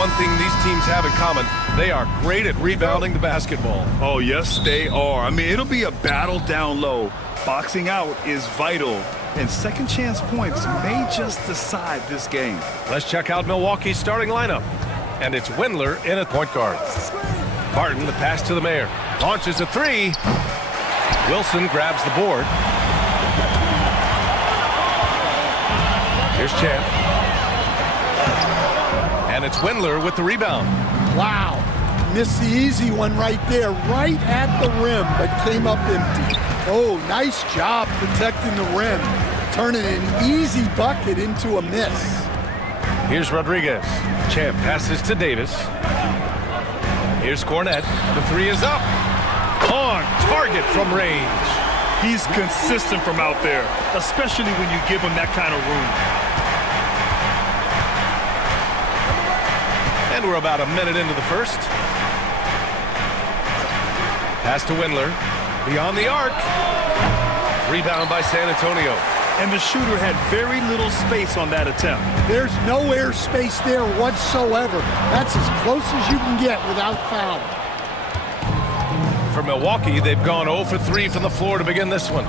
one thing these teams have in common. They are great at rebounding the basketball. Oh, yes, they are. I mean, it'll be a battle down low. Boxing out is vital, and second chance points may just decide this game. Let's check out Milwaukee's starting lineup. And it's Windler in at point guard. Barton, the pass to the mayor. Launches a three. Wilson grabs the board. Here's Champ. And it's Windler with the rebound. Wow. Missed the easy one right there, right at the rim, but came up empty. Oh, nice job protecting the rim. Turning an easy bucket into a miss. Here's Rodriguez. Champ passes to Davis. Here's Cornette. The three is up. On target from range. He's consistent from out there, especially when you give him that kind of room. And we're about a minute into the first. Pass to Windler. Beyond the arc. Rebound by San Antonio. And the shooter had very little space on that attempt. There's no air space there whatsoever. That's as close as you can get without fouling. For Milwaukee, they've gone 0 for 3 from the floor to begin this one.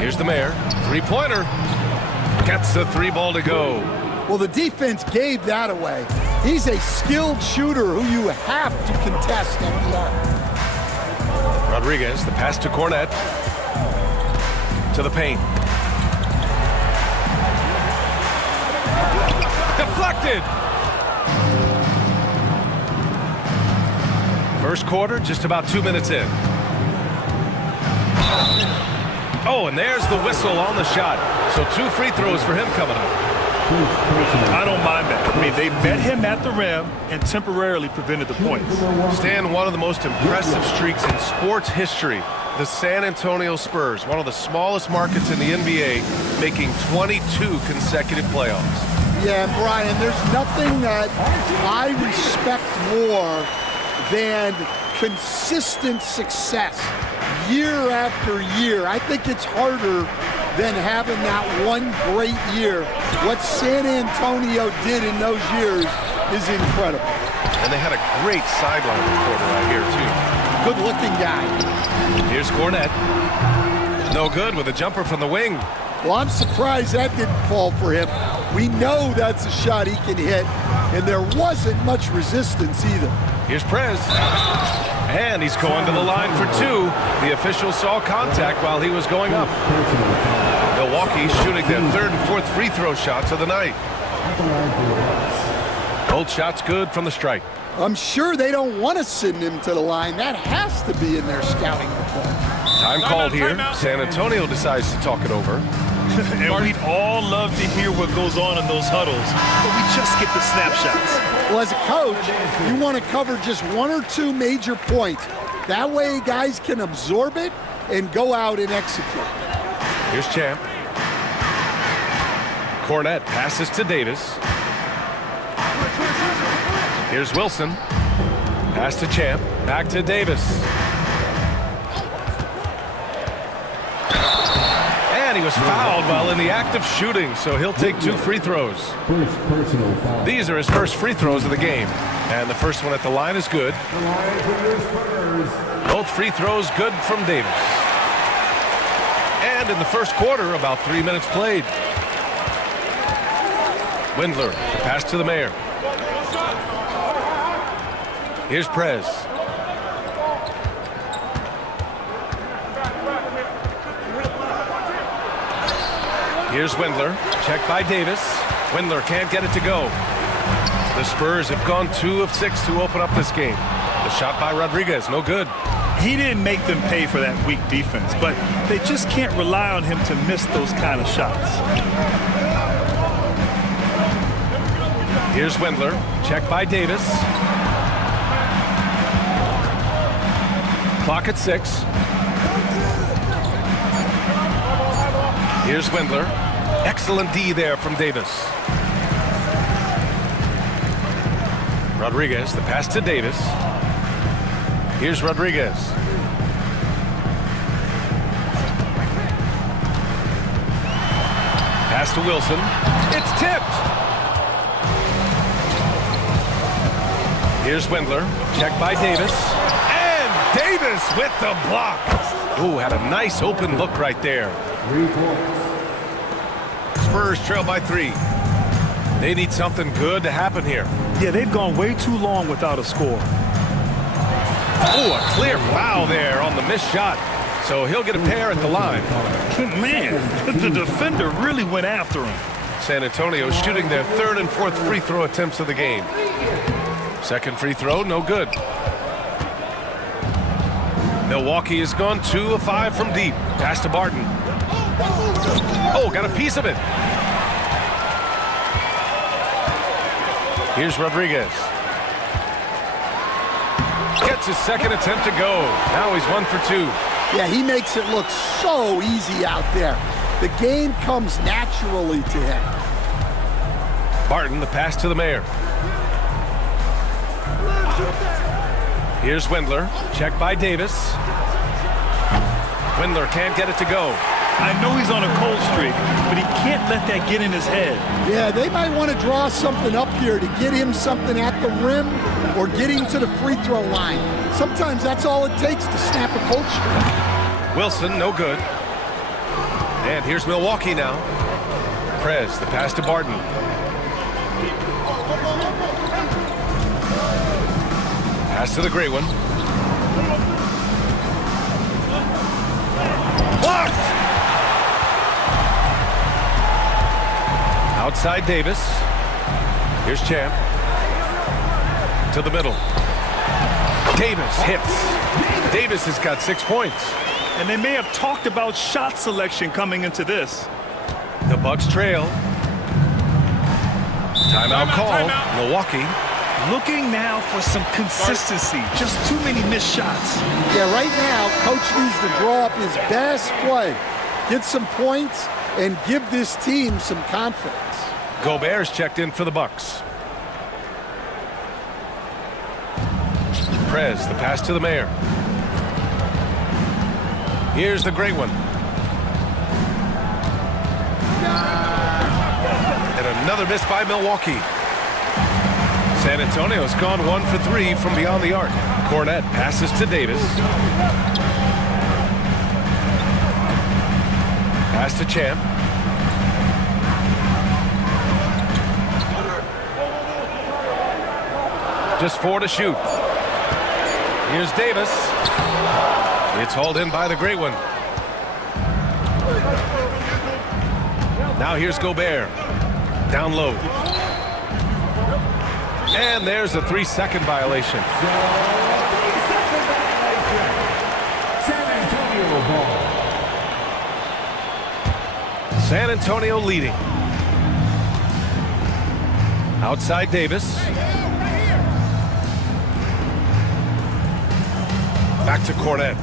Here's the mayor. Three-pointer. Gets the three ball to go. Well, the defense gave that away. He's a skilled shooter who you have to contest at the arc. Rodriguez, the pass to Cornette. To the paint. Deflected. First quarter, just about 2 minutes in. Oh, and there's the whistle on the shot. So 2 free throws for him coming up. I don't mind that. I mean, they met him at the rim and temporarily prevented the points. Stan, one of the most impressive streaks in sports history. The San Antonio Spurs, one of the smallest markets in the NBA, making 22 consecutive playoffs. Yeah, Brian, there's nothing that I respect more than consistent success year after year. I think it's harder than having that one great year. What San Antonio did in those years is incredible. And they had a great sideline reporter out here, too. Good-looking guy. Here's Cornette. No good with a jumper from the wing. Well, I'm surprised that didn't fall for him. We know that's a shot he can hit, and there wasn't much resistance either. Here's Prez. And he's going to the line for 2. The official saw contact while he was going up. Milwaukee shooting their 3rd and 4th free throw shots of the night. Both shots good from the strike. I'm sure they don't want to send him to the line. That has to be in their scouting report. Time called here. San Antonio decides to talk it over. And we'd all love to hear what goes on in those huddles, but we just get the snapshots. Well, as a coach, you want to cover just 1 or 2 major points. That way guys can absorb it and go out and execute. Here's Champ. Cornette passes to Davis. Here's Wilson. Pass to Champ. Back to Davis. And he was fouled while in the act of shooting, so he'll take 2 free throws. These are his first free throws of the game. And the first one at the line is good. Both free throws good from Davis. And in the first quarter, about 3 minutes played. Windler, pass to the mayor. Here's Prez. Here's Windler. Checked by Davis. Windler can't get it to go. The Spurs have gone 2 of 6 to open up this game. The shot by Rodriguez, no good. He didn't make them pay for that weak defense, but they just can't rely on him to miss those kind of shots. Here's Windler. Checked by Davis. Clock at 6. Here's Windler. Excellent D there from Davis. Rodriguez, the pass to Davis. Here's Rodriguez. Pass to Wilson. It's tipped. Here's Windler. Checked by Davis. And Davis with the block. Ooh, had a nice open look right there. Spurs trail by 3. They need something good to happen here. Yeah, they've gone way too long without a score. Oh, a clear foul there on the missed shot. So he'll get a pair at the line. Man, the defender really went after him. San Antonio shooting their 3rd and 4th free throw attempts of the game. Second free throw, no good. Milwaukee has gone 2 of 5 from deep. Pass to Barton. Oh, got a piece of it. Here's Rodriguez. Gets his second attempt to go. Now he's 1 for 2. Yeah, he makes it look so easy out there. The game comes naturally to him. Barton, the pass to the mayor. Here's Windler. Checked by Davis. Windler can't get it to go. I know he's on a cold streak, but he can't let that get in his head. Yeah, they might want to draw something up here to get him something at the rim or get him to the free throw line. Sometimes that's all it takes to snap a cold streak. Wilson, no good. And here's Milwaukee now. Prez, the pass to Barton. Pass to the great one. Blocked! Outside Davis. Here's Champ. To the middle. Davis hits. Davis has got 6 points. And they may have talked about shot selection coming into this. The Bucks trail. Timeout called. Milwaukee. Looking now for some consistency. Just too many missed shots. Yeah, right now, coach needs to draw up his best play, get some points, and give this team some confidence. Gobert's checked in for the Bucks. Prez, the pass to the mayor. Here's the great one. And another miss by Milwaukee. San Antonio's gone 1 for 3 from beyond the arc. Cornette passes to Davis. Pass to Champ. Just 4 to shoot. Here's Davis. It's hauled in by the great one. Now here's Gobert. Down low. And there's a 3-second violation. San Antonio leading. Outside Davis. Back to Cornette.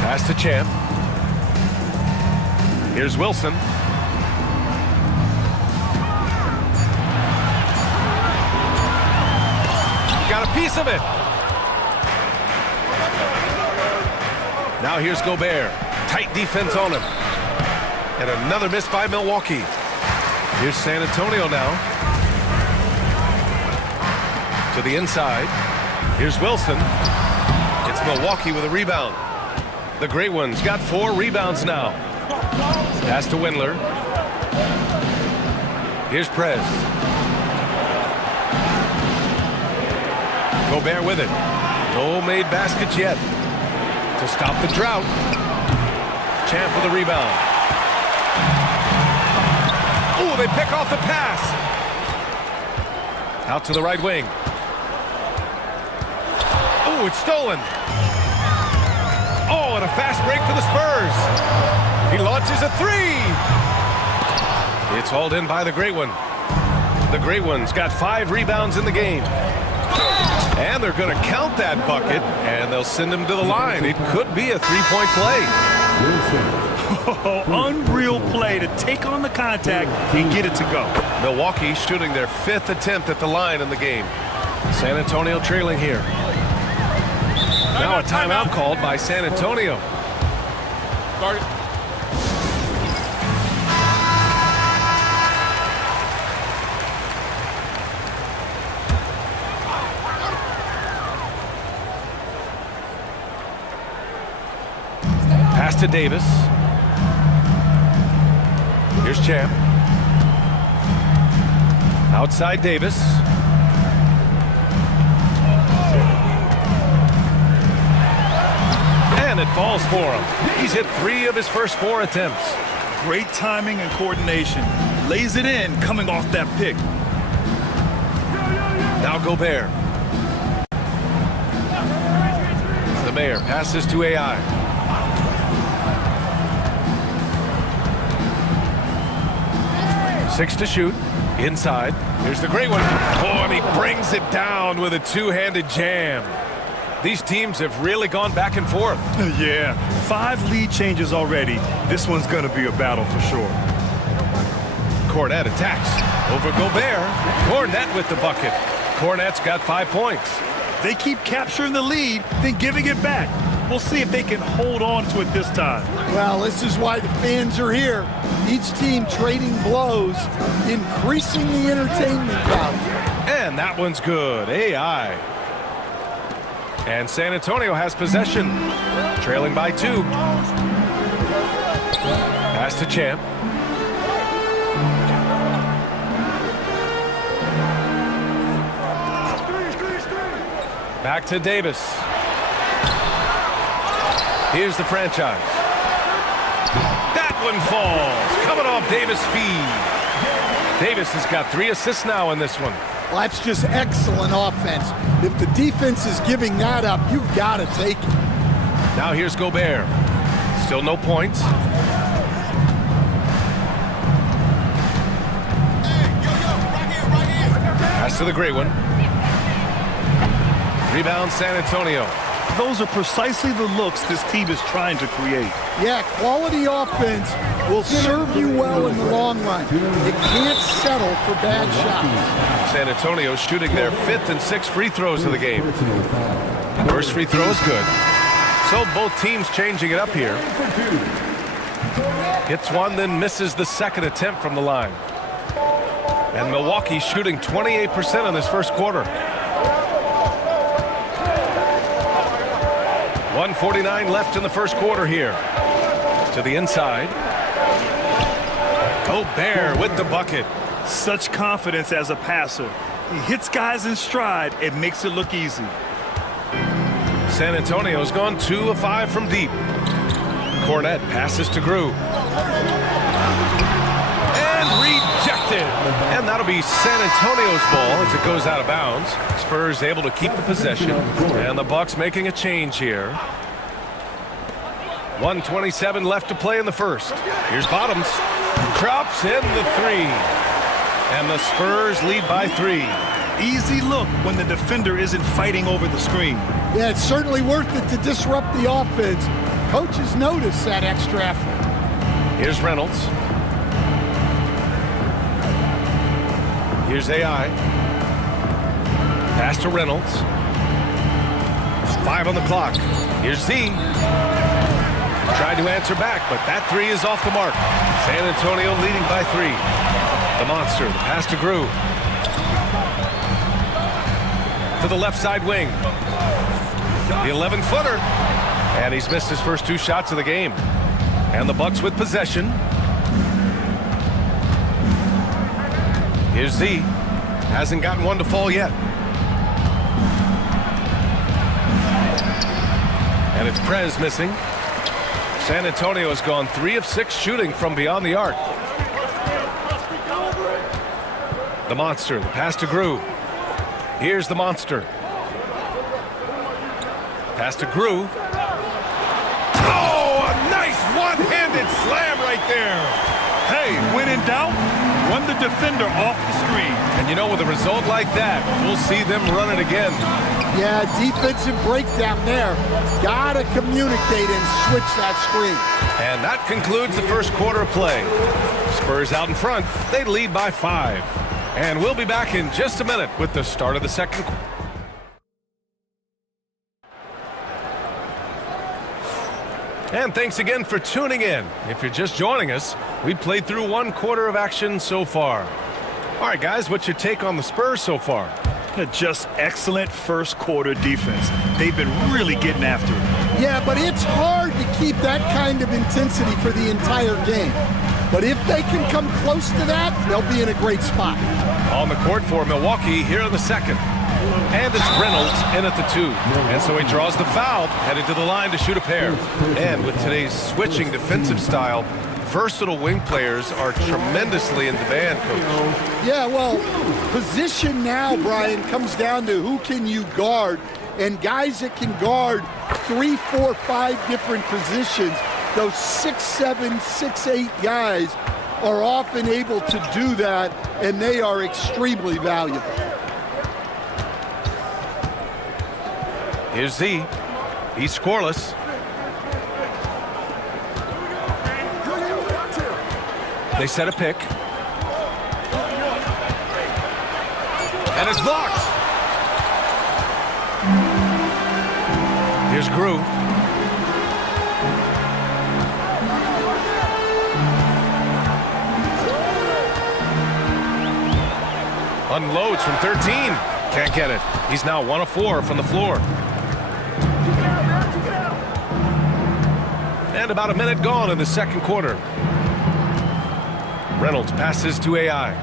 Pass to Champ. Here's Wilson. Got a piece of it. Now here's Gobert. Tight defense on him. And another miss by Milwaukee. Here's San Antonio now. To the inside. Here's Wilson. It's Milwaukee with a rebound. The Great Ones got 4 rebounds now. Pass to Windler. Here's Prez. Gobert with it. No made baskets yet. To stop the drought. Champ with a rebound. Ooh, they pick off the pass. Out to the right wing. Ooh, it's stolen. Oh, and a fast break for the Spurs. He launches a 3. It's hauled in by the Great One. The Great One's got 5 rebounds in the game. And they're going to count that bucket, and they'll send him to the line. It could be a 3-point play. Oh, unreal play to take on the contact and get it to go. Milwaukee shooting their 5th attempt at the line in the game. San Antonio trailing here. Now a timeout called by San Antonio. Pass to Davis. Here's Champ. Outside Davis. And it falls for him. He's hit 3 of his first 4 attempts. Great timing and coordination. Lays it in coming off that pick. Now Gobert. The Mayor passes to AI. Six to shoot. Inside. Here's the great one. Oh, and he brings it down with a two-handed jam. These teams have really gone back and forth. Yeah, 5 lead changes already. This one's going to be a battle for sure. Cornet attacks. Over Gobert. Cornet with the bucket. Cornet's got 5 points. They keep capturing the lead, then giving it back. We'll see if they can hold on to it this time. Well, this is why the fans are here. Each team trading blows, increasing the entertainment value. And that one's good. AI. And San Antonio has possession. Trailing by 2. Pass to Champ. Back to Davis. Here's the franchise. That one falls. Coming off Davis' feed. Davis has got 3 assists now in this one. Well, that's just excellent offense. If the defense is giving that up, you've got to take it. Now here's Gobert. Still no points. Pass to the great one. Rebound San Antonio. Those are precisely the looks this team is trying to create. Yeah, quality offense will serve you well in the long run. It can't settle for bad shots. San Antonio shooting their 5th and 6th free throws of the game. First free throw is good. So both teams changing it up here. Hits one, then misses the second attempt from the line. And Milwaukee shooting 28% in this first quarter. 1:49 left in the first quarter here. To the inside. Gobert with the bucket. Such confidence as a passer. He hits guys in stride and makes it look easy. San Antonio's gone 2 of 5 from deep. Cornet passes to Grew. And rejected. And that'll be San Antonio's ball as it goes out of bounds. Spurs able to keep the possession. And the Bucks making a change here. 1:27 left to play in the first. Here's Bottoms. Drops in the 3. And the Spurs lead by 3. Easy look when the defender isn't fighting over the screen. Yeah, it's certainly worth it to disrupt the offense. Coaches notice that extra effort. Here's Reynolds. Here's AI. Pass to Reynolds. 5 on the clock. Here's Z. Tried to answer back, but that 3 is off the mark. San Antonio leading by 3. The monster, the pass to Grew. To the left side wing. The 11-footer. And he's missed his first 2 shots of the game. And the Bucks with possession. Here's Z. Hasn't gotten one to fall yet. And it's Prez missing. San Antonio has gone 3 of 6 shooting from beyond the arc. The monster, the pass to Grew. Here's the monster. Pass to Grew. Oh, a nice one-handed slam right there. Hey, when in doubt, run the defender off the screen. And you know, with a result like that, we'll see them run it again. Yeah, defensive breakdown there. Gotta communicate and switch that screen. And that concludes the first quarter of play. Spurs out in front. They lead by 5. And we'll be back in just a minute with the start of the second quarter. And thanks again for tuning in. If you're just joining us, we played through 1 quarter of action so far. All right, guys, what's your take on the Spurs so far? Just excellent first quarter defense. They've been really getting after it. Yeah, but it's hard to keep that kind of intensity for the entire game. But if they can come close to that, they'll be in a great spot. On the court for Milwaukee here in the second. And it's Reynolds in at the 2. And so he draws the foul, headed to the line to shoot a pair. And with today's switching defensive style, versatile wing players are tremendously in demand, Coach. Yeah, well, position now, Brian, comes down to who can you guard. And guys that can guard 3, 4, 5 different positions, those 6'7", 6'8" guys are often able to do that, and they are extremely valuable. Here's Z. He's scoreless. They set a pick. And it's blocked. Here's Grew. Unloads from 13. Can't get it. He's now 1 of 4 from the floor. And about a minute gone in the second quarter. Reynolds passes to AI.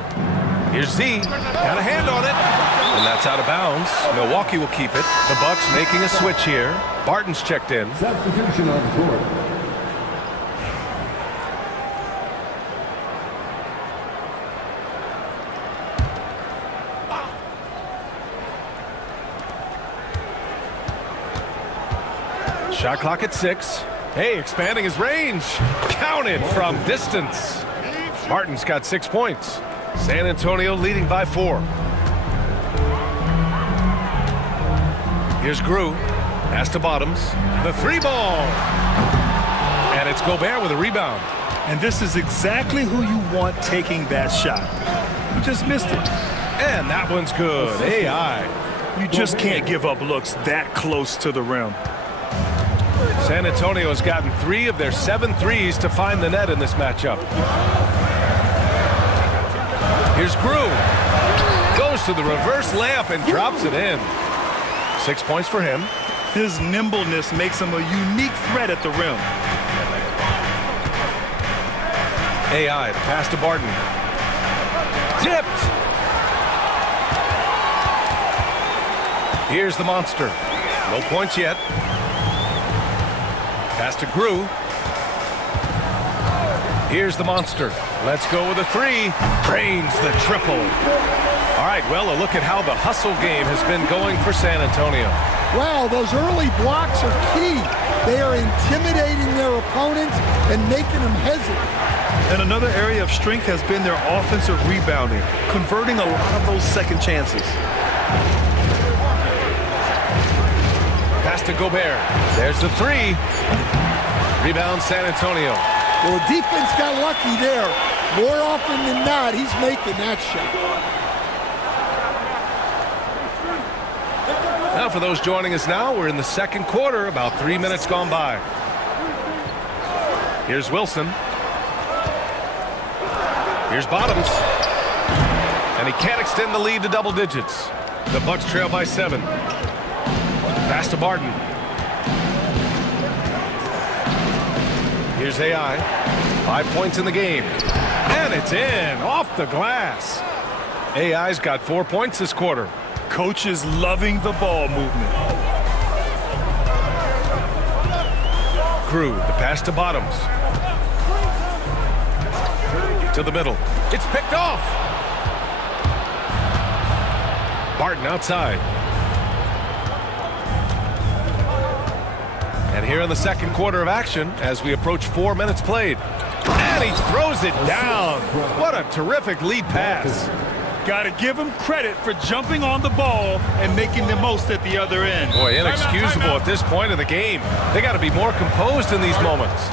Here's Z. Got a hand on it. And that's out of bounds. Milwaukee will keep it. The Bucks making a switch here. Barton's checked in. Substitution on the court. Shot clock at 6. Hey, expanding his range. Counted from distance. Martin's got 6 points. San Antonio leading by 4. Here's Grew. Pass to Bottoms. The 3-ball. And it's Gobert with a rebound. And this is exactly who you want taking that shot. You just missed it. And that one's good. AI. You just can't give up looks that close to the rim. San Antonio has gotten 3 of their 7 threes to find the net in this matchup. Here's Grew. Goes to the reverse layup and drops it in. 6 points for him. His nimbleness makes him a unique threat at the rim. AI, the pass to Barton. Tipped. Here's the monster. No points yet. Pass to Grew. Here's the monster. Let's go with a 3. Drains the triple. All right, well, a look at how the hustle game has been going for San Antonio. Wow, those early blocks are key. They are intimidating their opponents and making them hesitant. And another area of strength has been their offensive rebounding, converting a lot of those second chances. Pass to Gobert. There's the 3. Rebound San Antonio. Well, the defense got lucky there. More often than not, he's making that shot. Now for those joining us now, we're in the second quarter, about 3 minutes gone by. Here's Wilson. Here's Bottoms. And he can't extend the lead to double digits. The Bucks trail by 7. Pass to Barton. Here's AI. 5 points in the game. And it's in, off the glass. AI's got 4 points this quarter. Coach is loving the ball movement. Grew, the pass to Bottoms. To the middle. It's picked off. Barton outside. And here in the second quarter of action, as we approach 4 minutes played. And he throws it down. What a terrific lead pass. Got to give him credit for jumping on the ball and making the most at the other end. Boy, inexcusable at this point of the game. They got to be more composed in these moments.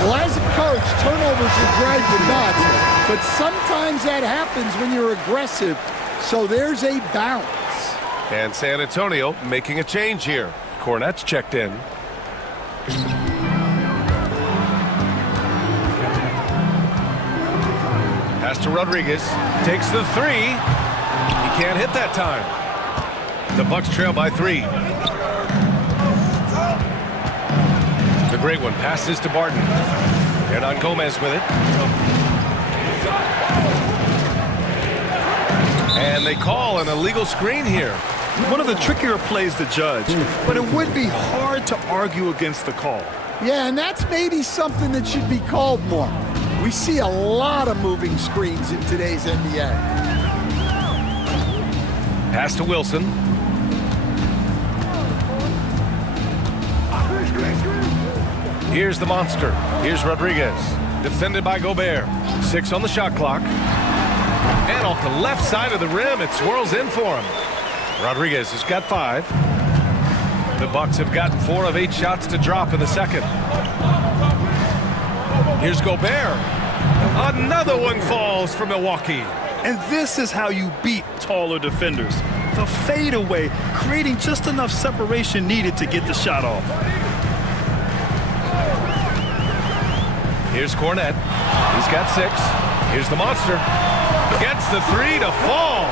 Well, as a coach, turnovers will drive you nuts, but sometimes that happens when you're aggressive, so there's a balance. And San Antonio making a change here. Cornette's checked in. Pass to Rodriguez. Takes the 3. He can't hit that time. The Bucks trail by 3. The great one passes to Barton. Hernan Gomez with it. And they call an illegal screen here. One of the trickier plays to judge, but it would be hard to argue against the call. Yeah, and that's maybe something that should be called more. We see a lot of moving screens in today's NBA. Pass to Wilson. Here's the monster. Here's Rodriguez. Defended by Gobert. 6 on the shot clock. And off the left side of the rim, it swirls in for him. Rodriguez has got 5. The Bucks have gotten 4 of 8 shots to drop in the second. Here's Gobert. Another one falls for Milwaukee. And this is how you beat taller defenders. The fadeaway, creating just enough separation needed to get the shot off. Here's Cornette. He's got 6. Here's the monster. Gets the 3 to fall.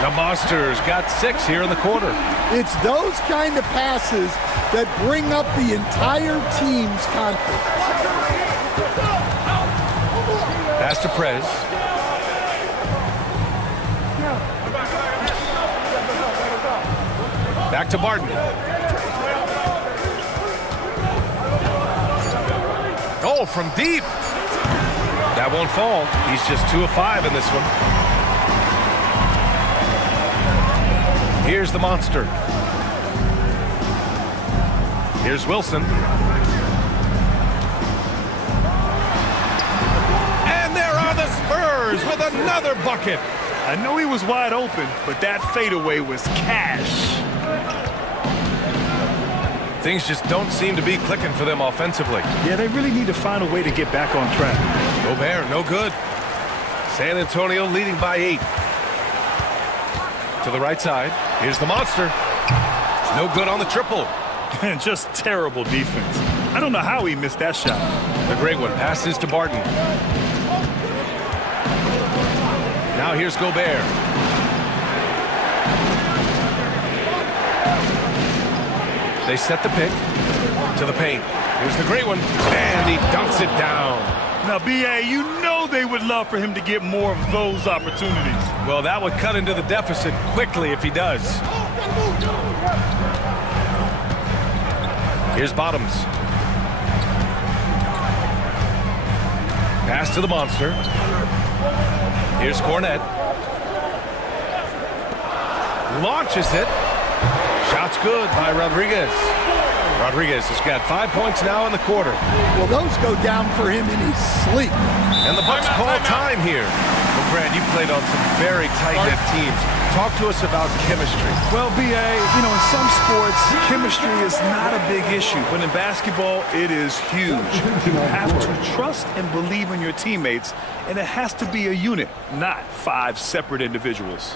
The Monster's got 6 here in the quarter. It's those kind of passes that bring up the entire team's confidence. Pass to Prez. Back to Barton. Oh, from deep. That won't fall. He's just 2 of 5 in this one. Here's the monster. Here's Wilson. And there are the Spurs with another bucket. I know he was wide open, but that fadeaway was cash. Things just don't seem to be clicking for them offensively. Yeah, they really need to find a way to get back on track. Gobert, no good. San Antonio leading by 8. To the right side. Here's the monster. No good on the triple. And just terrible defense. I don't know how he missed that shot. The great one passes to Barton. Now here's Gobert. They set the pick to the paint. Here's the great one, and he dunks it down. Now, B.A., you know they would love for him to get more of those opportunities. Well, that would cut into the deficit quickly if he does. Here's Bottoms. Pass to the monster. Here's Cornette. Launches it. Shot's good by Rodriguez. Rodriguez has got 5 points now in the quarter. Well, those go down for him in his sleep. And the Bucks call time here. Well, Brad, you played on some very tight-knit teams. Talk to us about chemistry. Well, B.A., you know, in some sports, chemistry is not a big issue. But in basketball, it is huge. You have to trust and believe in your teammates, and it has to be a unit, not 5 separate individuals.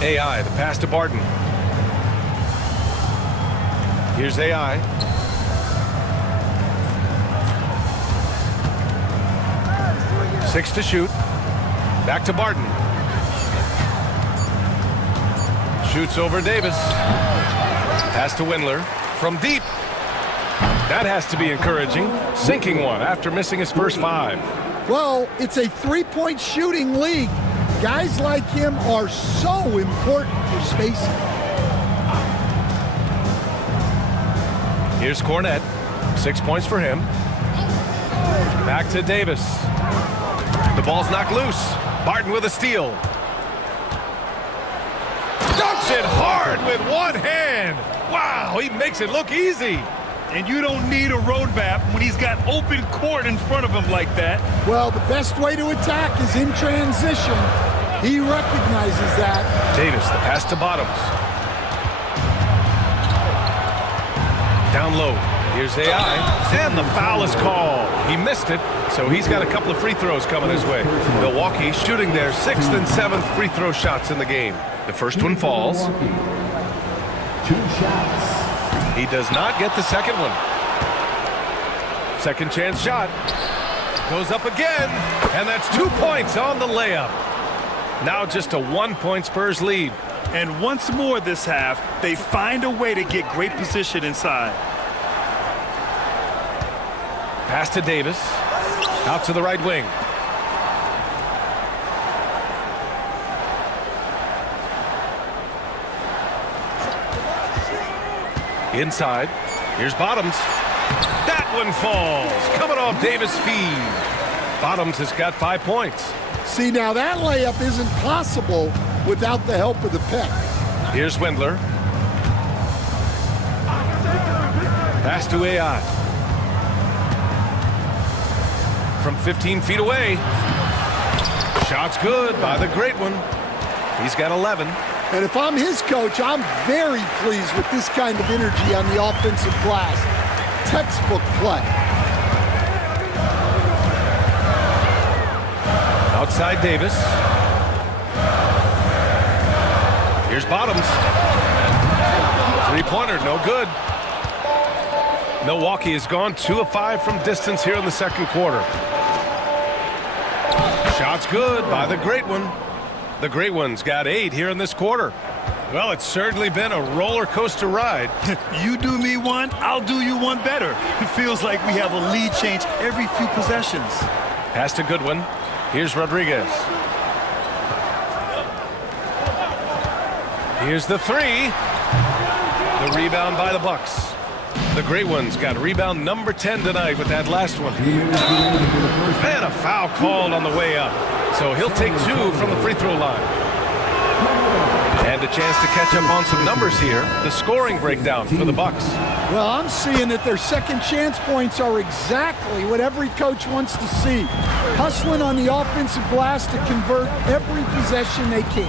AI, the pass to Barton. Here's AI. Six to shoot. Back to Barton. Shoots over Davis. Pass to Windler. From deep. That has to be encouraging. Sinking one after missing his first 5. Well, it's a three-point shooting league. Guys like him are so important for spacing. Here's Cornette. 6 points for him. Back to Davis. The ball's knocked loose. Barton with a steal. Dunks it hard with one hand. Wow, he makes it look easy. And you don't need a roadmap when he's got open court in front of him like that. Well, the best way to attack is in transition. He recognizes that. Davis, the pass to Bottoms. Down low. Here's AI. And the foul is called. He missed it, so he's got a couple of free throws coming his way. Milwaukee shooting their 6th and 7th free throw shots in the game. The first one falls. 2 shots. He does not get the second one. Second chance shot. Goes up again, and that's 2 points on the layup. Now just a 1-point Spurs lead. And once more this half, they find a way to get great position inside. Pass to Davis. Out to the right wing. Inside. Here's Bottoms. That one falls. Coming off Davis' feed. Bottoms has got 5 points. See, now that layup isn't possible without the help of the pick. Here's Wendler. Pass to AI. From 15 feet away. Shot's good by the great one. He's got 11. And if I'm his coach, I'm very pleased with this kind of energy on the offensive glass. Textbook play. Outside Davis. Here's Bottoms. Three-pointer, no good. Milwaukee has gone 2 of 5 from distance here in the second quarter. Shot's good by the great one. The great one's got 8 here in this quarter. Well, it's certainly been a roller coaster ride. You do me one, I'll do you one better. It feels like we have a lead change every few possessions. Pass to Goodwin. Here's Rodriguez. Here's the 3. The rebound by the Bucks. The great one's got rebound number 10 tonight with that last one. And a foul called on the way up. So he'll take 2 from the free throw line. And a chance to catch up on some numbers here. The scoring breakdown for the Bucks. Well, I'm seeing that their second chance points are exactly what every coach wants to see. Hustling on the offensive glass to convert every possession they can.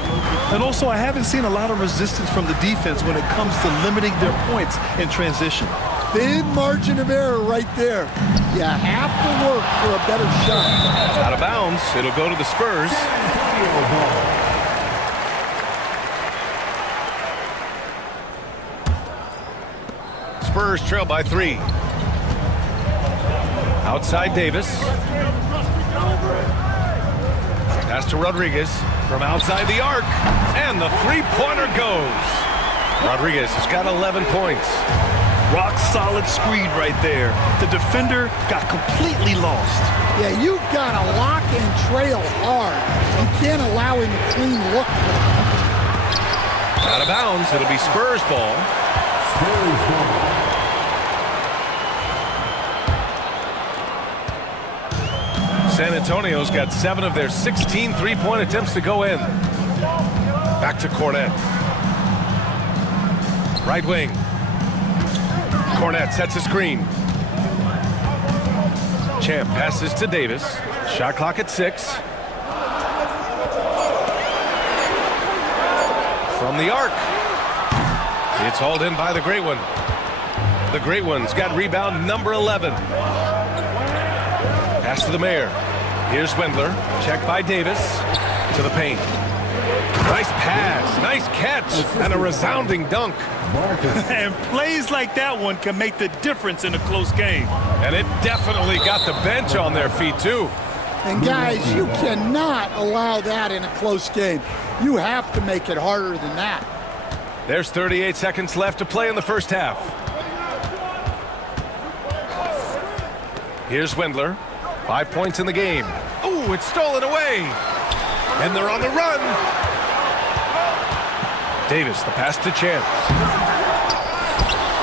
And also, I haven't seen a lot of resistance from the defense when it comes to limiting their points in transition. Thin margin of error right there. You have to work for a better shot. Out of bounds. It'll go to the Spurs. Spurs trail by 3. Outside Davis. Pass to Rodriguez from outside the arc. And the three-pointer goes. Rodriguez has got 11 points. Rock solid screen right there. The defender got completely lost. Yeah, you've got to lock and trail hard. You can't allow him a clean look. Out of bounds. It'll be Spurs ball. San Antonio's got 7 of their 16 three-point attempts to go in. Back to Cornet. Right wing. Cornet sets a screen. Champ passes to Davis. Shot clock at 6. From the arc. It's hauled in by the great one. The great one's got rebound number 11. Pass to the mayor. Here's Wendler. Checked by Davis. To the paint. Nice pass. Nice catch. And a resounding dunk. And plays like that one can make the difference in a close game. And it definitely got the bench on their feet, too. And guys, you cannot allow that in a close game. You have to make it harder than that. There's 38 seconds left to play in the first half. Here's Wendler. 5 points in the game. Oh, it's stolen away. And they're on the run. Davis, the pass to Champ.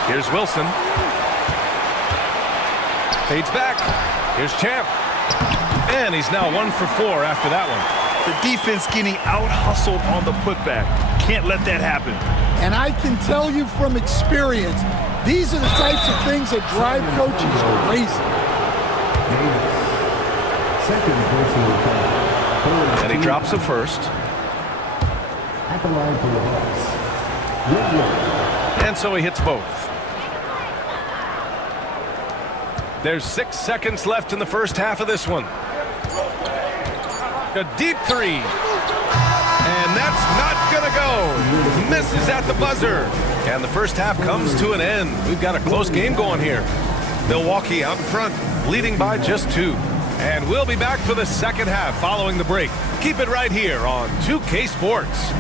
Here's Wilson. Fades back. Here's Champ. And he's now 1 for 4 after that one. The defense getting out-hustled on the putback. Can't let that happen. And I can tell you from experience, these are the types of things that drive coaches crazy. And he drops it first. At the line for the Bucks. And so he hits both. There's 6 seconds left in the first half of this one. A deep 3. And that's not gonna go. Misses at the buzzer. And the first half comes to an end. We've got a close game going here. Milwaukee out in front, leading by just 2. And we'll be back for the second half following the break. Keep it right here on 2K Sports.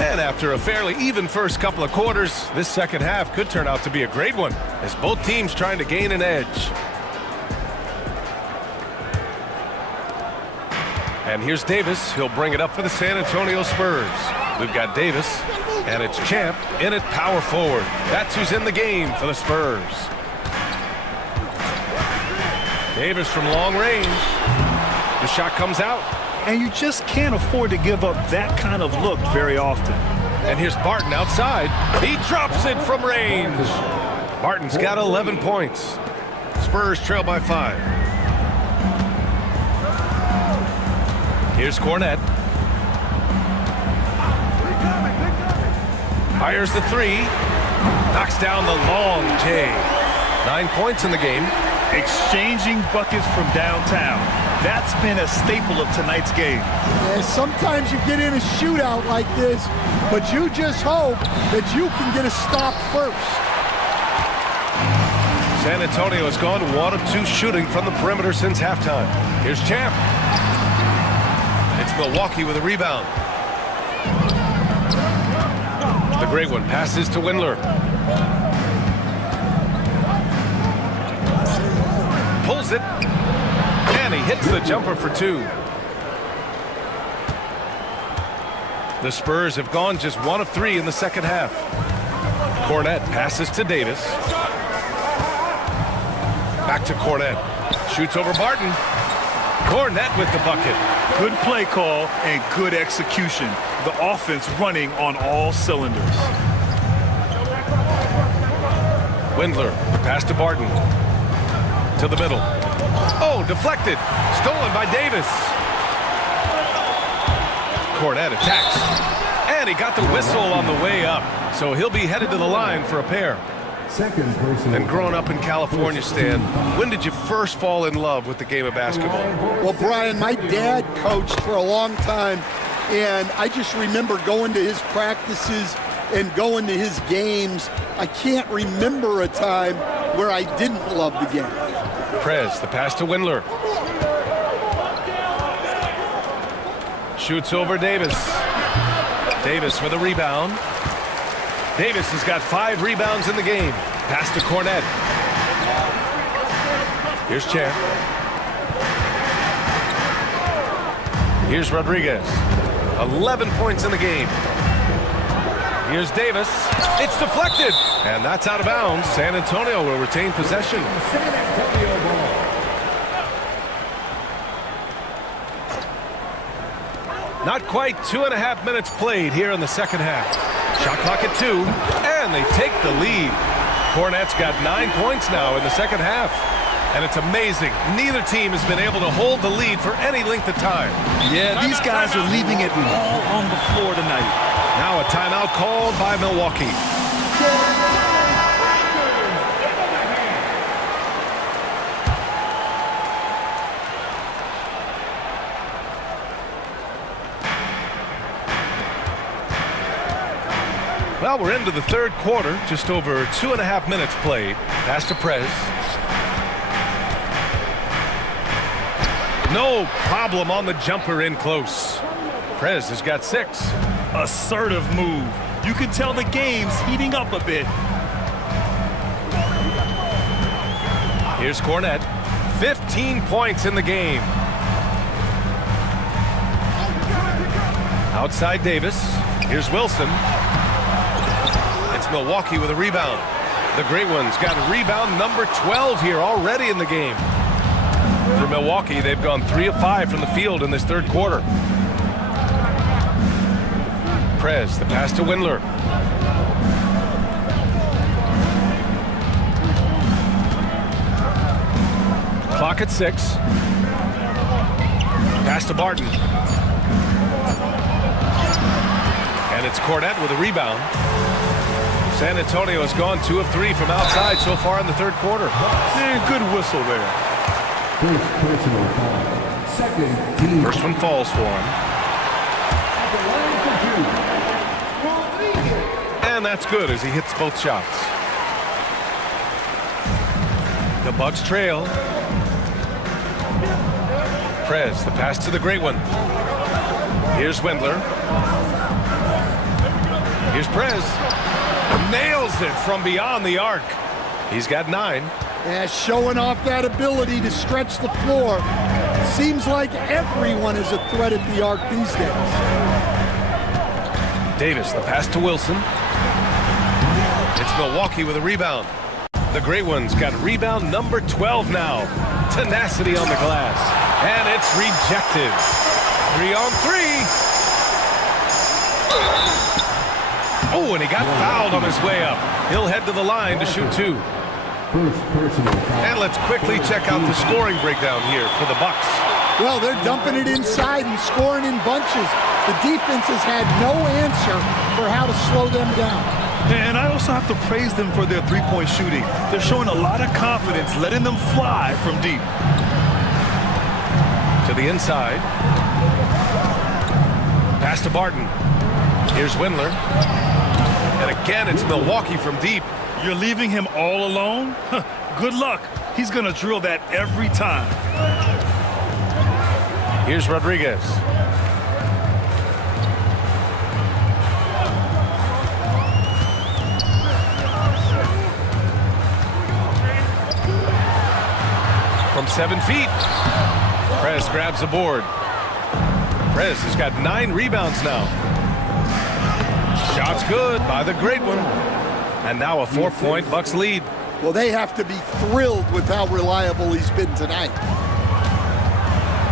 And after a fairly even first couple of quarters, this second half could turn out to be a great one as both teams trying to gain an edge. And here's Davis. He'll bring it up for the San Antonio Spurs. We've got Davis, and it's Champ in at power forward. That's who's in the game for the Spurs. Davis from long range. The shot comes out. And you just can't afford to give up that kind of look very often. And here's Barton outside. He drops it from range. Barton's got 11 points. Spurs trail by 5. Here's Cornette. Fires the 3. Knocks down the long J. 9 points in the game. Exchanging buckets from downtown. That's been a staple of tonight's game. Yeah, sometimes you get in a shootout like this, but you just hope that you can get a stop first. San Antonio has gone 1 of 2 shooting from the perimeter since halftime. Here's Champ. It's Milwaukee with a rebound. The great one passes to Windler. Pulls it. And he hits the jumper for 2. The Spurs have gone just 1 of 3 in the second half. Cornette passes to Davis. Back to Cornette. Shoots over Barton. Cornette with the bucket. Good play call and good execution. The offense running on all cylinders. Windler, pass to Barton. To the middle. Oh, deflected. Stolen by Davis. Cornette attacks. And he got the whistle on the way up. So he'll be headed to the line for a pair. Second person. And growing up in California, Stan, when did you first fall in love with the game of basketball? Well, Brian, my dad coached for a long time, and I just remember going to his practices and going to his games. I can't remember a time where I didn't love the game. Prez, the pass to Windler. Shoots over Davis. Davis with a rebound. Davis has got 5 rebounds in the game. Pass to Cornette. Here's Champ. Here's Rodriguez. 11 points in the game. Here's Davis. It's deflected. And that's out of bounds. San Antonio will retain possession. Not quite 2.5 minutes played here in the second half. Shot clock at 2, and they take the lead. Cornette's got 9 points now in the second half. And it's amazing. Neither team has been able to hold the lead for any length of time. Yeah, these guys are leaving it all on the floor tonight. Now a timeout called by Milwaukee. Well, we're into the third quarter, just over 2.5 minutes played. Pass to Prez. No problem on the jumper in close. Prez has got 6. Assertive move. You can tell the game's heating up a bit. Here's Cornette. 15 points in the game. Outside Davis. Here's Wilson. It's Milwaukee with a rebound. The Great Ones got rebound number 12 here already in the game. For Milwaukee, they've gone 3 of 5 from the field in this third quarter. Prez, the pass to Windler. Clock at 6. Pass to Barton. And it's Cornette with a rebound. San Antonio has gone 2 of 3 from outside so far in the third quarter. Good whistle there. First personal foul. Second team. First one falls for him. At the line for two. And that's good as he hits both shots. The Bucks trail. Prez, the pass to the great one. Here's Wendler. Here's Prez. Nails it from beyond the arc. He's got 9. Yeah, showing off that ability to stretch the floor. Seems like everyone is a threat at the arc these days. Davis, the pass to Wilson. It's Milwaukee with a rebound. The Great Ones got rebound number 12 now. Tenacity on the glass. And it's rejected. 3 on 3. Oh, and he got fouled on his way up. He'll head to the line to shoot 2. First personal foul. And let's quickly check out the scoring breakdown here for the Bucks. Well, they're dumping it inside and scoring in bunches. The defense has had no answer for how to slow them down. And I also have to praise them for their three-point shooting. They're showing a lot of confidence, letting them fly from deep. To the inside. Pass to Barton. Here's Wendler. And again, it's Milwaukee from deep. You're leaving him all alone? Good luck. He's going to drill that every time. Here's Rodriguez. From 7 feet. Prez grabs the board. Prez has got 9 rebounds now. Shot's good by the Great One. And now a 4-point Bucks lead. Well, they have to be thrilled with how reliable he's been tonight.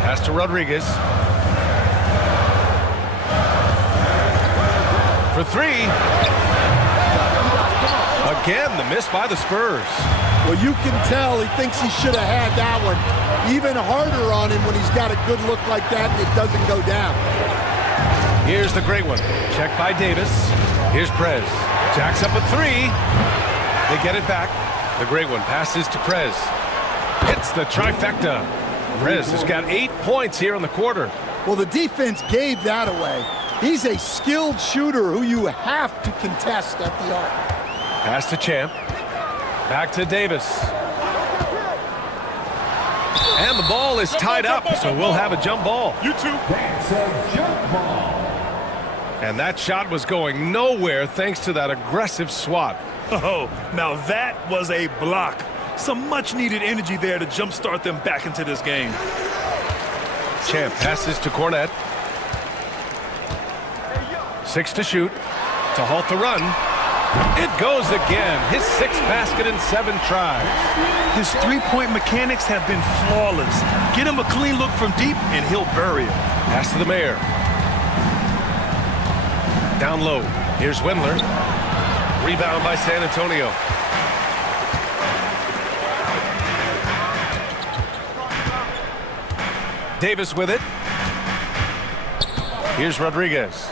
Pass to Rodriguez. For 3. Again, the miss by the Spurs. Well, you can tell he thinks he should have had that one. Even harder on him when he's got a good look like that and it doesn't go down. Here's the Great One. Checked by Davis. Here's Prez. Jacks up a 3. They get it back. The Great One passes to Prez. Hits the trifecta. Prez has got 8 points here in the quarter. Well, the defense gave that away. He's a skilled shooter who you have to contest at the arc. Pass to Champ. Back to Davis. And the ball is tied up, so we'll have a jump ball. You too. That's a jump ball. And that shot was going nowhere thanks to that aggressive swat. Oh, now that was a block. Some much-needed energy there to jumpstart them back into this game. Champ passes to Cornette. 6 to shoot. To halt the run. It goes again. His 6th basket in 7 tries. His three-point mechanics have been flawless. Get him a clean look from deep, and he'll bury it. Pass to the Mayor. Down low. Here's Wendler. Rebound by San Antonio. Davis with it. Here's Rodriguez.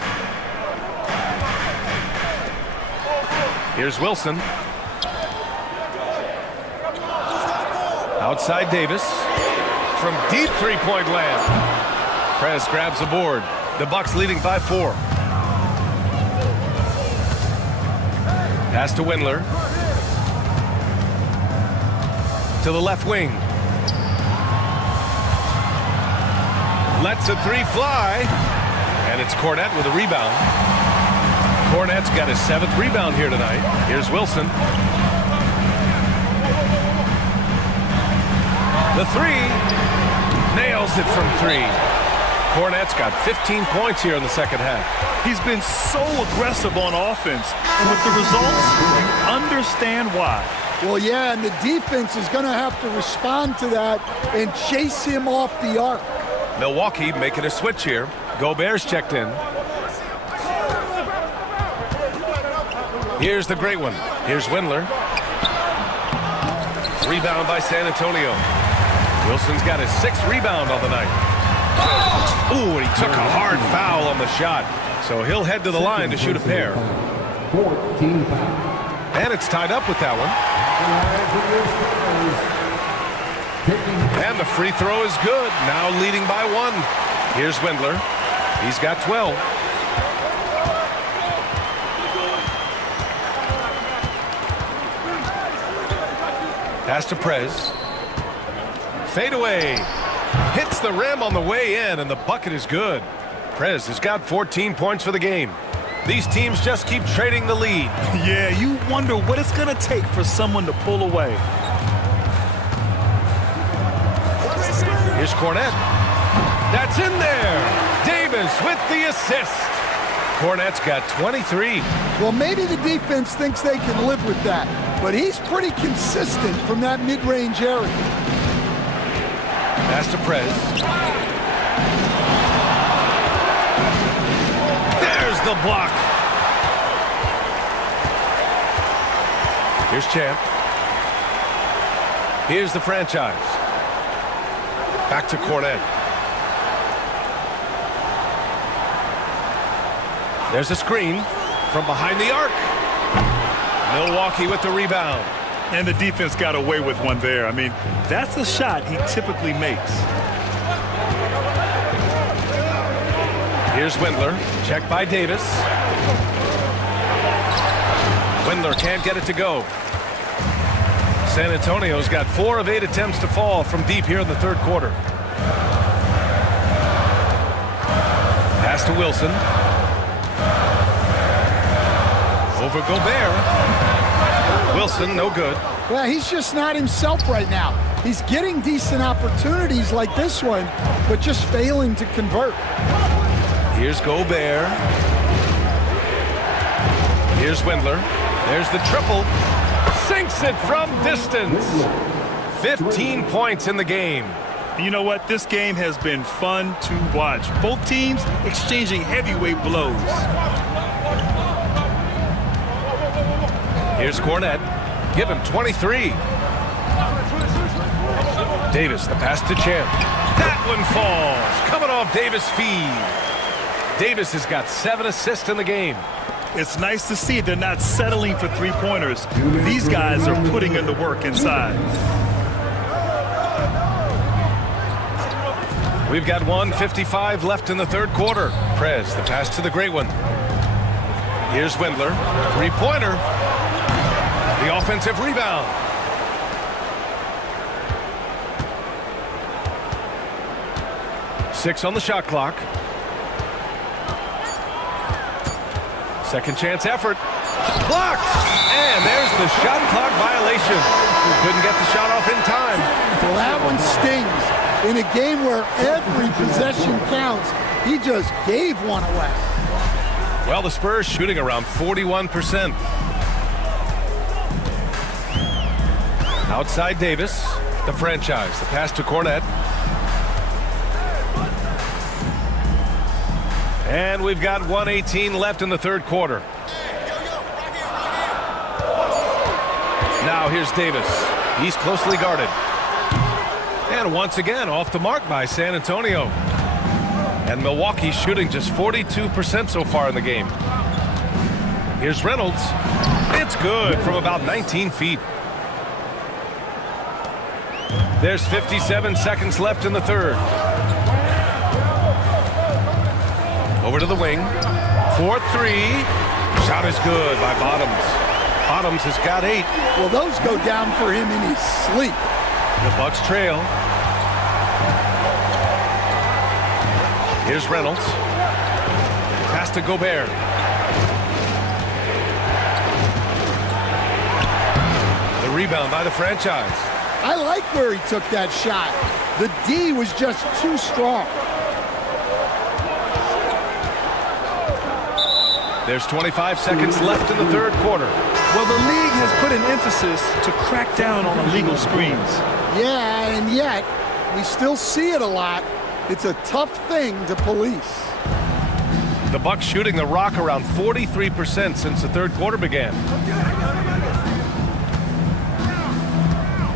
Here's Wilson. Outside Davis. From deep three-point land. Prez grabs the board. The Bucks leading by 4. Pass to Wendler. To the left wing. Lets a 3 fly. And it's Cornette with a rebound. Cornette's got his 7th rebound here tonight. Here's Wilson. The 3. Nails it from 3. Cornette's got 15 points here in the second half. He's been so aggressive on offense. And with the results, understand why. Well, yeah, and the defense is going to have to respond to that and chase him off the arc. Milwaukee making a switch here. Gobert's checked in. Here's the Great One. Here's Wendler. Rebound by San Antonio. Wilson's got his 6th rebound on the night. Ooh, and he took a hard foul on the shot. So he'll head to the line to shoot a pair. 14 fouls. And it's tied up with that one. And the free throw is good. Now leading by 1. Here's Windler. He's got 12. Pass to Prez. Fade away. Hits the rim on the way in, and the bucket is good. Prez has got 14 points for the game. These teams just keep trading the lead. Yeah, you wonder what it's going to take for someone to pull away. Here's Cornette. That's in there. Davis with the assist. Cornette's got 23. Well, maybe the defense thinks they can live with that, but he's pretty consistent from that mid-range area. Pass to Prez. There's the block. Here's Champ. Here's the franchise. Back to Cornette. There's a screen from behind the arc. Milwaukee with the rebound. And the defense got away with one there. I mean, that's a shot he typically makes. Here's Windler. Checked by Davis. Windler can't get it to go. San Antonio's got 4 of 8 attempts to fall from deep here in the third quarter. Pass to Wilson. Over Gobert. Wilson, no good. Well, he's just not himself right now. He's getting decent opportunities like this one, but just failing to convert. Here's Gobert. Here's Windler. There's the triple. Sinks it from distance. 15 points in the game. You know what? This game has been fun to watch. Both teams exchanging heavyweight blows. Here's Cornette. Give him 23. Davis, the pass to Champ. That one falls. Coming off Davis' feed. Davis has got 7 assists in the game. It's nice to see they're not settling for three-pointers. These guys are putting in the work inside. We've got 1:55 left in the third quarter. Prez, the pass to the great one. Here's Windler. Three-pointer. The offensive rebound. Six on the shot clock. Second chance effort. Blocked! And there's the shot clock violation. Couldn't get the shot off in time. Well, that one stings. In a game where every possession counts, he just gave one away. Well, the Spurs shooting around 41%. Outside Davis, the franchise. The pass to Cornette. And we've got 1:18 left in the third quarter. Now here's Davis. He's closely guarded. And once again, off the mark by San Antonio. And Milwaukee shooting just 42% so far in the game. Here's Reynolds. It's good from about 19 feet. There's 57 seconds left in the third. Over to the wing. 4-3. Shot is good by Bottoms. Bottoms has got 8. Well, those go down for him in his sleep. The Bucks trail. Here's Reynolds. Pass to Gobert. The rebound by the franchise. I like where he took that shot. The D was just too strong. There's 25 seconds left in the third quarter. Well, the league has put an emphasis to crack down on illegal screens. Yeah, and yet, we still see it a lot. It's a tough thing to police. The Bucks shooting the rock around 43% since the third quarter began.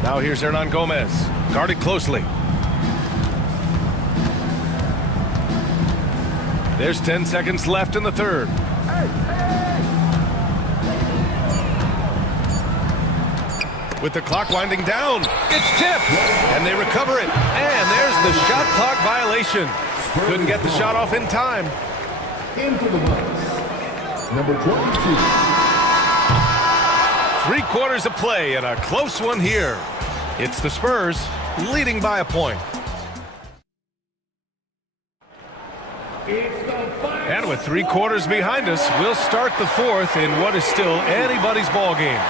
Now here's Hernan Gomez, guarded closely. There's 10 seconds left in the third. With the clock winding down, it's tipped, and they recover it. And there's the shot clock violation. Couldn't get the shot off in time. Into the box, number 22. 3 quarters of play and a close one here. It's the Spurs leading by a point. And with 3 quarters behind us, we'll start the fourth in what is still anybody's ball game.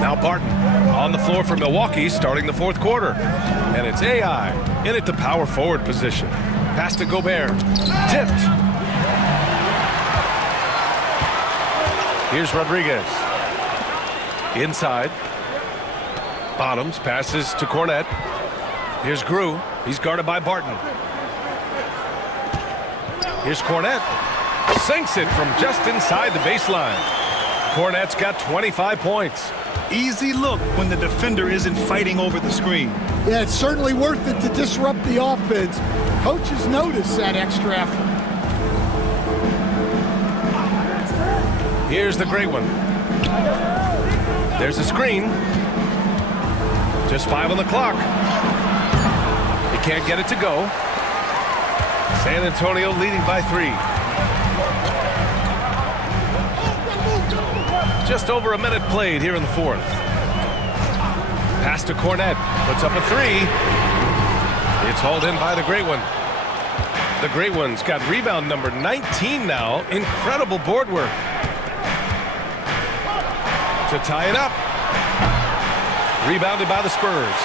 Now Barton on the floor for Milwaukee starting the fourth quarter. And it's AI in at the power forward position. Pass to Gobert. Tipped. Here's Rodriguez. Inside. Bottoms passes to Cornette. Here's Grew. He's guarded by Barton. Here's Cornette. Sinks it from just inside the baseline. Cornette's got 25 points. Easy look when the defender isn't fighting over the screen. Yeah, it's certainly worth it to disrupt the offense. Coaches notice that extra effort. Here's the great one. There's a screen. Just 5 on the clock. He can't get it to go. San Antonio leading by 3. Just over a minute played here in the fourth. Pass to Cornette. Puts up a 3. It's hauled in by the great one. The great one's got rebound number 19 now. Incredible board work. To tie it up. Rebounded by the Spurs.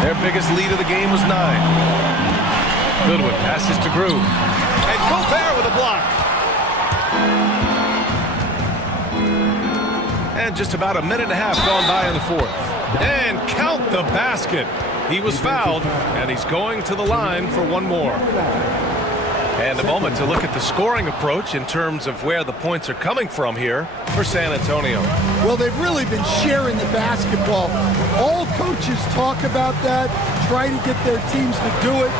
Their biggest lead of the game was 9. Goodwin passes to Grew. And Gobert with a block. And just about a minute and a half gone by in the fourth. And count the basket. He was fouled, and he's going to the line for one more. And a moment to look at the scoring approach in terms of where the points are coming from here for San Antonio. Well, they've really been sharing the basketball. All coaches talk about that, try to get their teams to do it.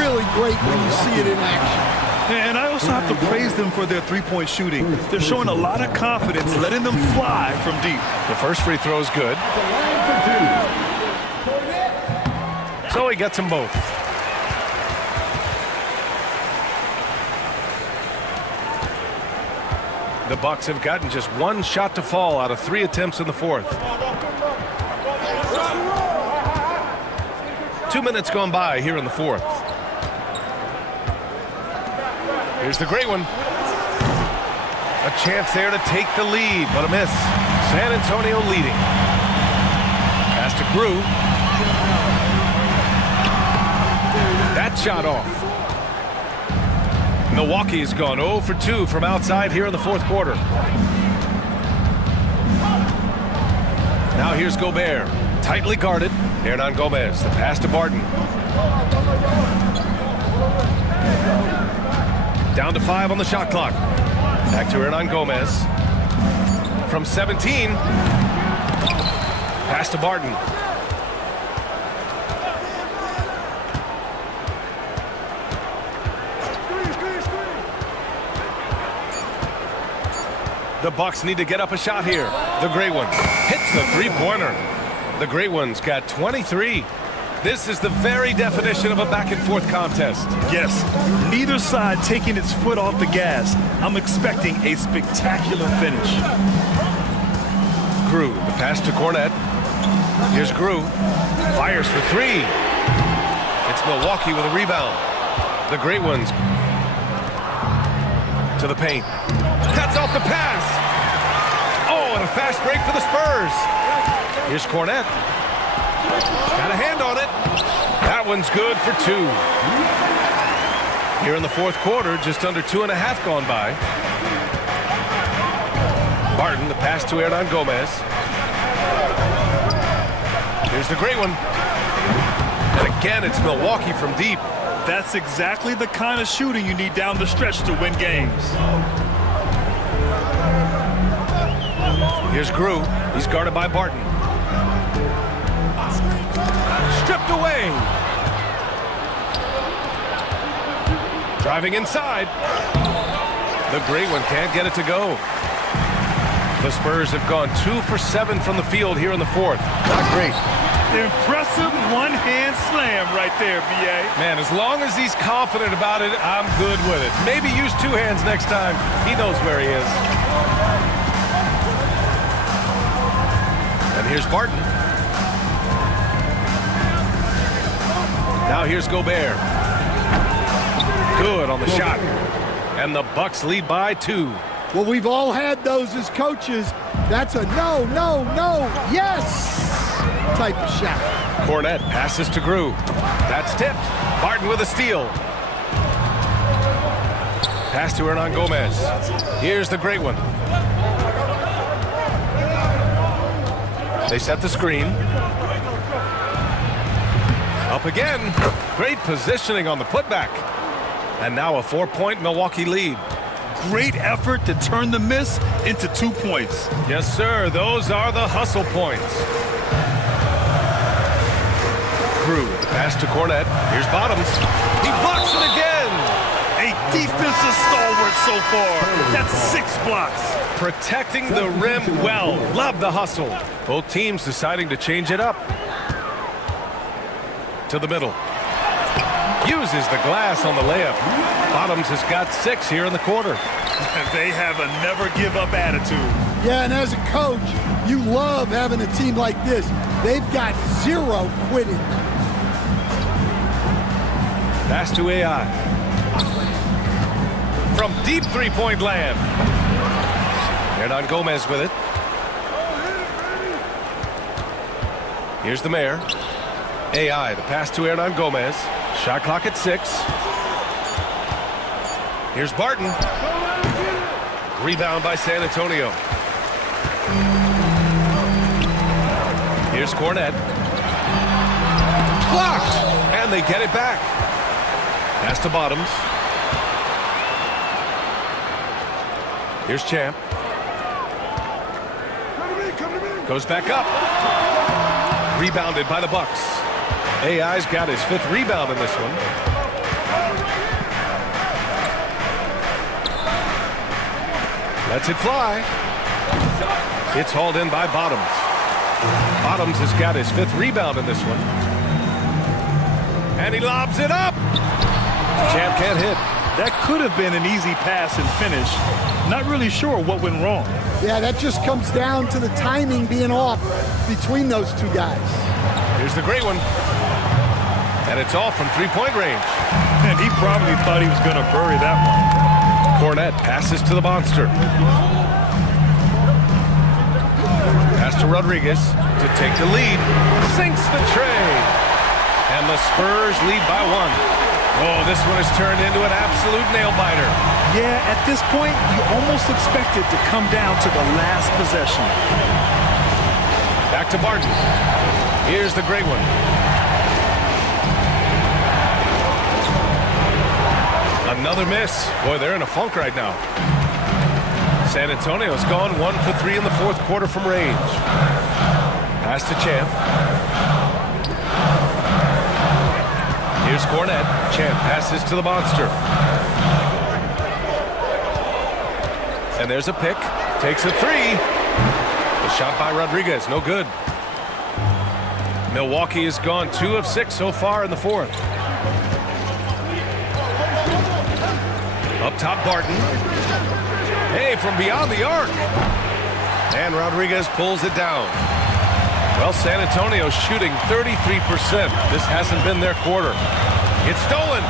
Really great when you see it in action. And I also have to praise them for their three-point shooting. They're showing a lot of confidence, letting them fly from deep. The first free throw is good. So he gets them both. The Bucks have gotten just 1 shot to fall out of 3 attempts in the fourth. 2 minutes gone by here in the fourth. Here's the great one. A chance there to take the lead, but a miss. San Antonio leading. Pass to Grew. That shot off. Milwaukee's gone 0 for 2 from outside here in the fourth quarter. Now here's Gobert. Tightly guarded. Hernan Gomez. The pass to Barton. Down to 5 on the shot clock. Back to Hernan Gomez. From 17. Pass to Barton. The Bucks need to get up a shot here. The great one hits the three-pointer. The great one's got 23. This is the very definition of a back-and-forth contest. Yes, neither side taking its foot off the gas. I'm expecting a spectacular finish. Grew, the pass to Cornette. Here's Grew. Fires for 3. It's Milwaukee with a rebound. The great ones to the paint. Cuts off the pass. Oh, and a fast break for the Spurs. Here's Cornette. Got a hand on it. That one's good for 2. Here in the fourth quarter, just under 2.5 gone by. Barton, the pass to Hernan Gomez. Here's the great one. And again, it's Milwaukee from deep. That's exactly the kind of shooting you need down the stretch to win games. Here's Grew. He's guarded by Barton. Stripped away. Driving inside. The great one can't get it to go. The Spurs have gone 2 for 7 from the field here in the fourth. Not great. Impressive one-hand slam right there, B.A. Man, as long as he's confident about it, I'm good with it. Maybe use 2 hands next time. He knows where he is. And here's Barton. Now here's Gobert. Good on the shot. And the Bucks lead by 2. Well, we've all had those as coaches. That's a no, no, no, yes type of shot. Cornette passes to Grew. That's tipped. Barton with a steal. Pass to Hernan Gomez. Here's the great one. They set the screen. Up again. Great positioning on the putback. And now a 4-point Milwaukee lead. Great effort to turn the miss into 2 points. Yes, sir. Those are the hustle points. Grew, pass to Cornette. Here's Bottoms. He blocks it again. A defensive stalwart so far. That's 6 blocks. Protecting the rim well. Love the hustle. Both teams deciding to change it up. To the middle. Uses the glass on the layup. Bottoms has got 6 here in the quarter. They have a never-give-up attitude. Yeah, and as a coach, you love having a team like this. They've got 0 quitting. Pass to AI. From deep three-point land. Hernan Gomez with it. Here's the mayor. AI, the pass to Hernan Gomez. Shot clock at 6. Here's Barton. Rebound by San Antonio. Here's Cornette. Blocked! And they get it back. Pass to Bottoms. Here's Champ. Goes back up. Rebounded by the Bucks. AI's got his 5th rebound in this one. Lets it fly. It's hauled in by Bottoms. Bottoms has got his 5th rebound in this one. And he lobs it up. Champ can't hit. That could have been an easy pass and finish. Not really sure what went wrong. Yeah, that just comes down to the timing being off between those 2 guys. Here's the great one. And it's off from 3-point range. And he probably thought he was going to bury that one. Cornette passes to the monster. Pass to Rodriguez to take the lead. Sinks the tray. And the Spurs lead by 1. Oh, this one has turned into an absolute nail-biter. Yeah, at this point, you almost expect it to come down to the last possession. Back to Barton. Here's the great one. Another miss. Boy, they're in a funk right now. San Antonio's gone 1 for 3 in the 4th quarter from range. Pass to Champ. Here's Cornette. Champ passes to the monster. And there's a pick. Takes a 3. The shot by Rodriguez. No good. Milwaukee has gone 2 of 6 so far in the 4th. Up top, Barton. Hey, from beyond the arc. And Rodriguez pulls it down. Well, San Antonio's shooting 33%. This hasn't been their quarter. It's stolen.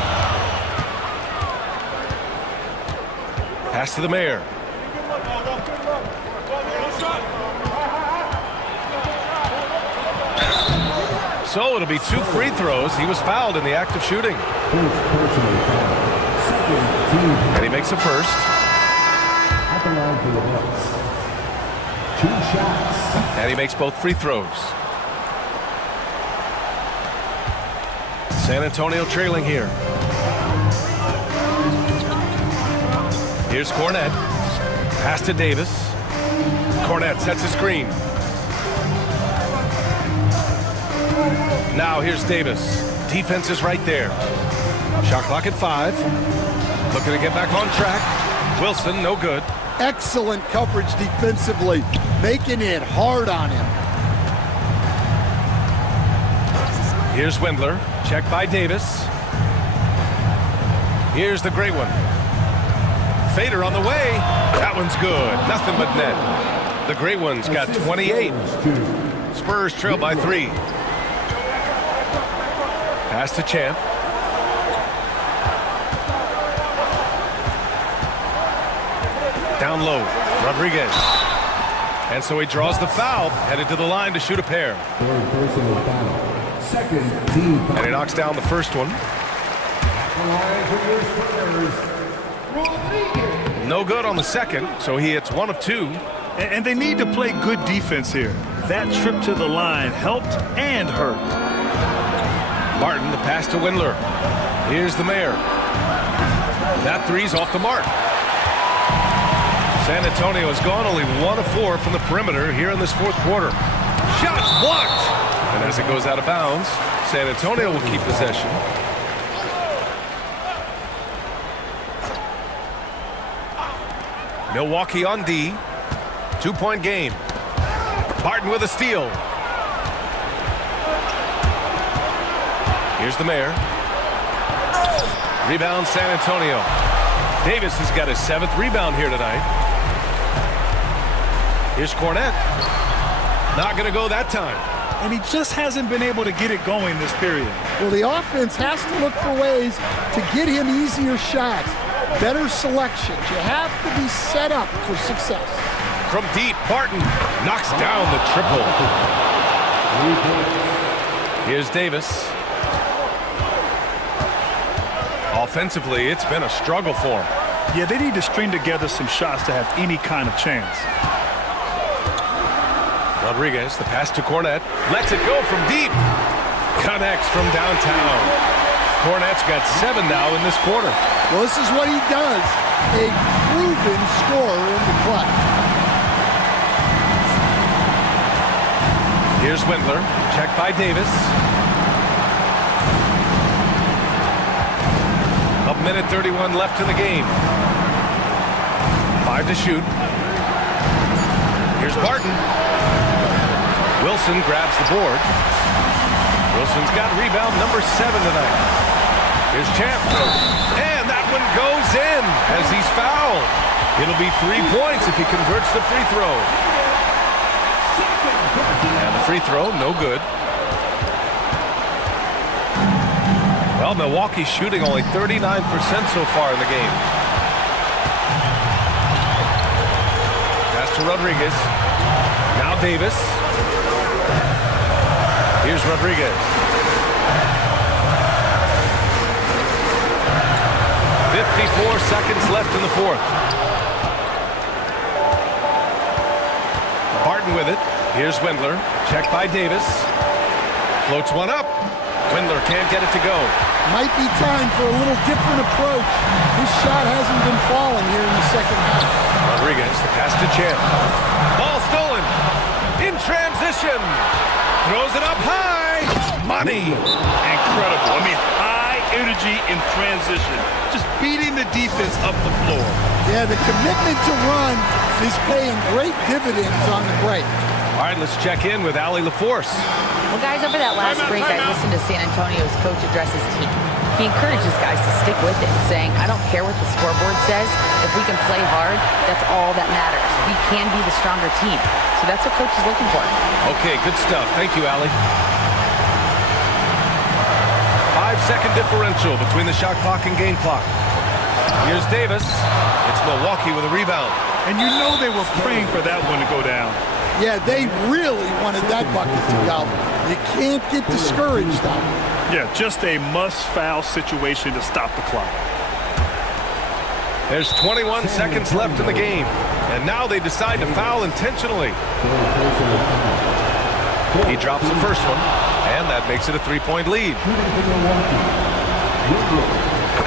Pass to the mayor. So it'll be 2 free throws. He was fouled in the act of shooting. And he makes a first. At the line for the Bucks. 2 shots. And he makes both free throws. San Antonio trailing here. Here's Cornette. Pass to Davis. Cornette sets a screen. Now here's Davis. Defense is right there. Shot clock at 5. Looking to get back on track. Wilson, no good. Excellent coverage defensively, making it hard on him. Here's Windler. Check by Davis. Here's the great one. Fader on the way. That one's good. Nothing but net. The great one's got 28. Spurs trail by 3. Pass to Champ. Down low. Rodriguez. And so he draws the foul. Headed to the line to shoot a pair. Third personal foul. Second team foul. And he knocks down the first one. No good on the second, so he hits 1 of 2. And they need to play good defense here. That trip to the line helped and hurt. Martin, the pass to Windler. Here's the mayor. That three's off the mark. San Antonio has gone only 1 of 4 from the perimeter here in this fourth quarter. Shots blocked! And as it goes out of bounds, San Antonio will keep possession. Milwaukee on D. 2-point game. Barton with a steal. Here's the mayor. Rebound San Antonio. Davis has got his 7th rebound here tonight. Here's Cornette. Not going to go that time. And he just hasn't been able to get it going this period. Well, the offense has to look for ways to get him easier shots, better selections. You have to be set up for success. From deep, Barton knocks down the triple. Here's Davis. Offensively, it's been a struggle for him. Yeah, they need to string together some shots to have any kind of chance. Rodriguez, the pass to Cornette. Lets it go from deep. Connects from downtown. Cornette's got 7 now in this quarter. Well, this is what he does. A proven scorer in the clutch. Here's Windler. Checked by Davis. A minute 31 left in the game. 5 to shoot. Here's Barton. Wilson grabs the board. Wilson's got rebound number 7 tonight. Here's Champ. And that one goes in as he's fouled. It'll be 3 points if he converts the free throw. And the free throw, no good. Well, Milwaukee's shooting only 39% so far in the game. Pass to Rodriguez. Now Davis. Here's Rodriguez. 54 seconds left in the fourth. Barton with it. Here's Windler. Checked by Davis. Floats one up. Windler can't get it to go. Might be time for a little different approach. His shot hasn't been falling here in the second half. Rodriguez, the pass to Champ. Ball stolen. In transition. Throws it up high. Money. Incredible. I mean, high energy in transition. Just beating the defense up the floor. Yeah, the commitment to run is paying great dividends on the break. All right, let's check in with Allie LaForce. Well, guys, over that last break, I listened to San Antonio's coach address his team. He encourages guys to stick with it, saying, I don't care what the scoreboard says. If we can play hard, that's all that matters. We can be the stronger team. So that's what coach is looking for. Okay, good stuff. Thank you, Allie. 5-second differential between the shot clock and game clock. Here's Davis. It's Milwaukee with a rebound. And you know they were praying for that one to go down. Yeah, they really wanted that bucket to go. You can't get discouraged on it. Yeah, just a must-foul situation to stop the clock. There's 21 seconds left in the game. And now they decide to foul intentionally. He drops the first one, and that makes it a 3-point lead.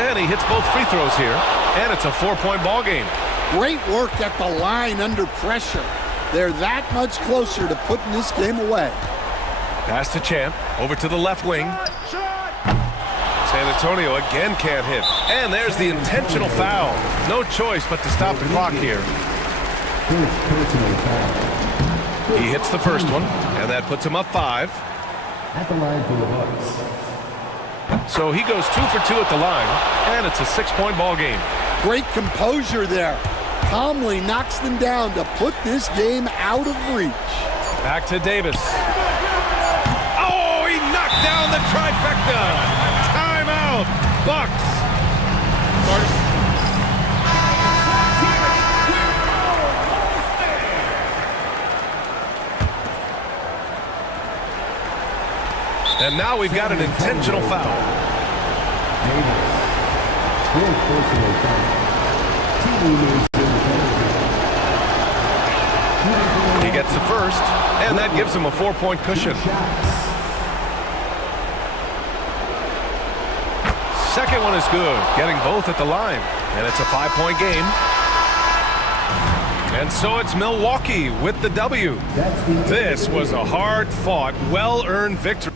And he hits both free throws here, and it's a 4-point ball game. Great work at the line under pressure. They're that much closer to putting this game away. Pass to Champ, over to the left wing. San Antonio again can't hit. And there's the intentional foul. No choice but to stop the clock here. First personal foul. He hits the first one, and that puts him up 5. At the line for the Bucks. So he goes 2 for 2 at the line, and it's a 6-point ball game. Great composure there. Calmly knocks them down to put this game out of reach. Back to Davis. Oh, he knocked down the trifecta. Timeout, Bucks. And now we've got an intentional foul. Davis. Fourth personal foul. He gets the first, and that gives him a 4-point cushion. Second one is good, getting both at the line, and it's a 5-point game. And so it's Milwaukee with the W. This was a hard-fought, well-earned victory.